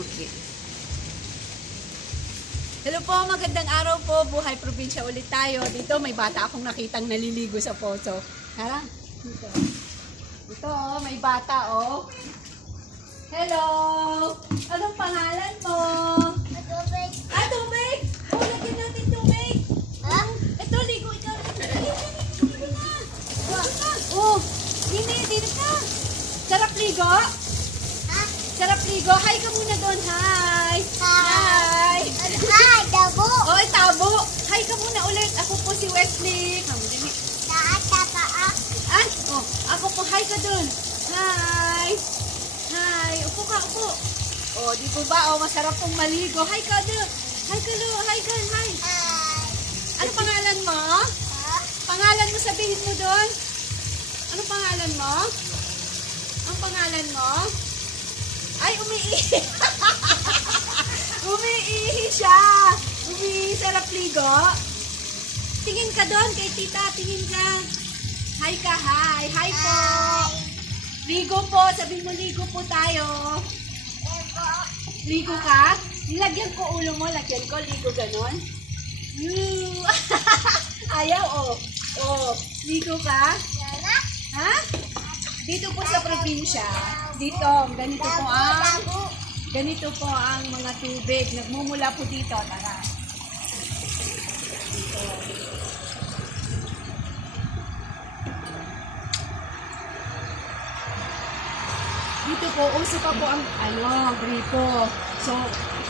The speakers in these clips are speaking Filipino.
Okay. Hello po, magandang araw po. Buhay probinsya ulit tayo. Dito may bata akong nakitang naliligo sa poso. Tara, dito. Ito, may bata oh. Hello! Anong pangalan mo? Tubig. Ah, tubig! Oh, lagyan natin tubig. Ha? Ito, ligo ikaw. Ligo na. Oh, dito ka. Sarap ligo? Ha? Sarap ligo. Hi ka muna doon. Hi. Hi. Hi, dabo. Oh, tabo. Hi ka muna ulit. Ako po si Wesley. Taat tataa. Ah, oh, ako po. Hi ka doon. Hi. Hi. Upo ka, upo. Oh, di po ba? Oh, masarap pong maligo. Hi ka doon. Hi ka doon. Hi ka. Hi. Hi. Ano pangalan mo? Ha? Pangalan mo, sabihin mo doon. Ano pangalan mo? Ang pangalan mo? Ay, umiihi. Umiihi siya. Umiihi, sarap ligo. Tingin ka doon kay tita, tingin ka. Hi ka, hi. Hi po. Ligo po, sabihin mo ligo po tayo. Ebo. Ligo ka? Nilagyan ko ulo mo, lagyan ko, ligo ganon. Ayaw, oh. Oh, ligo ka? Yana? Ha? Dito po sa probinsya, dito, ganito po ang mga tubig. Nagmumula po dito, tara. Dito. Dito po, uso pa po ang, gripo. So,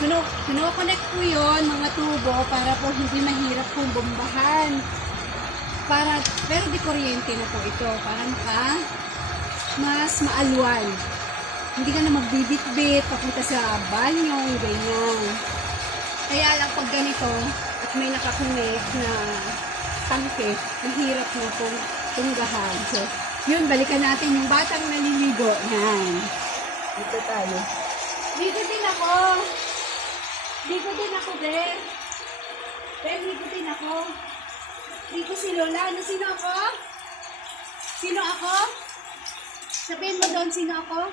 connect po yun, mga tubo, para po hindi mahirap pong bombahan. Pero di kuryente na po ito, para mas maalwan. Hindi ka na magbibit-bit, papunta sa banyo, ganyan. Kaya lang pag ganito, at may nakakunik na tangke, mahirap na pong tunggahan. So, yun, balikan natin yung batang naliligo. Yan. Dito tayo. Ligo din ako. Ligo din ako, Ben. Ben, ligo din ako. Ligo si Lola. Ano, sino ako? Sino ako? Sabihin mo doon, sino ako?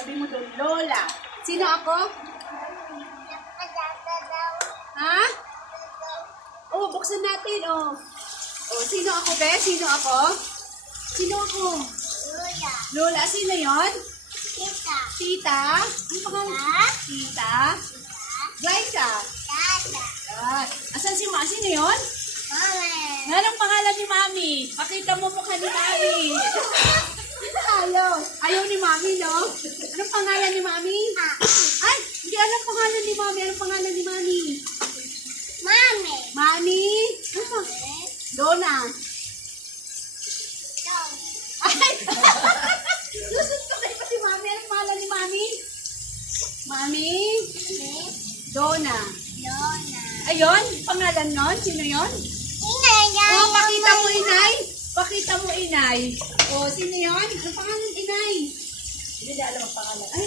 Sabihin mo doon, Lola. Sino ako? Ha? Oh, buksan natin, oh. Oh, sino ako, be? Sino ako? Sino ako? Lula. Lola, sino yon? Kita. Tita? Ano pangalan? Ha? Tita? Glyza? Tata. Ah, asan si Ma? Sino yon? Mame. Anong pangalan ni Mami? Pakita mo mukha ni Mami. Ayaw ni Mami, no? Anong pangalan ni Mami? Ay, hindi alam pangalan ni Mami. Anong pangalan ni Mami? Mame. Mami? Ano pa? Dona. Ay! Susunod kayo pa si Mami. Anong pangalan ni Mami? Mami? Dona. Lona. Ayun, pangalan nun? Sino yon? Inay. Oh, pakita mo, Inay. Pakita mo, Inay. Oh, sino yon? Ang pangalan, Inay? Hindi niya alam ang pangalan. Ay,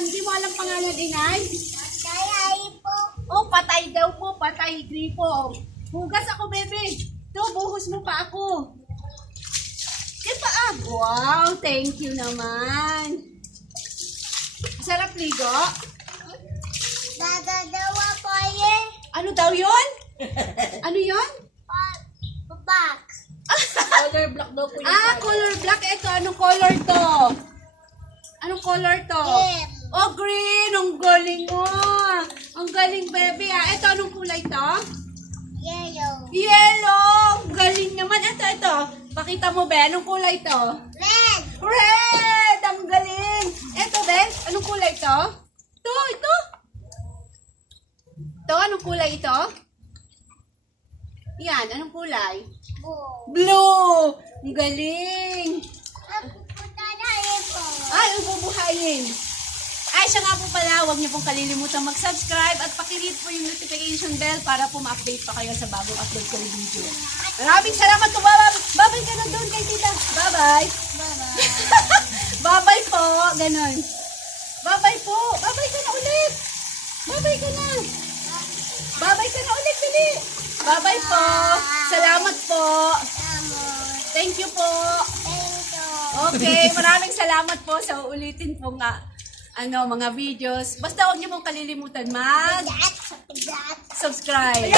hindi mo alam pangalan, Inay? Kaya po. Oh, patay daw po, patay, gripo. Hugas ako, bebe. Ito, buhos mo pa ako. Wow, thank you naman. Sarap ligo. Dadadawa po ye. Ano daw yon? Ano yon? Box. Color black daw po yung color black. Ito, anong color to? Anong color to? Green. Oh, green. Ang galing mo. Ang galing, baby. Ito, anong kulay to? Yellow. Yellow. Ang galing naman. Ito. Pakita mo, be. Anong kulay to? Red. Red. Ang galing. Ito, be. Anong kulay to? Ito. Ito, anong kulay ito? Yan, anong kulay? Blue. Blue. Ang galing. Punta na po. Ay, ububuhayin. Ay, siya nga po pala, huwag niyo pong kalilimutang mag-subscribe at pakihit po yung notification bell para po ma-update pa kayo sa bagong upload ko ng video. Maraming salamat po, babay ka na doon kay tita. Bye-bye. Bye-bye. Bye-bye po. Ganon. Bye-bye po. Bye-bye ka na ulit. Bye-bye ka na. Bye-bye ka na ulit, Bili. Bye-bye po. Salamat po. Thank you po. Thank you. Okay, maraming salamat po sa ulitin po nga. mga videos. Basta huwag niyo pong kalilimutan mag That, subscribe.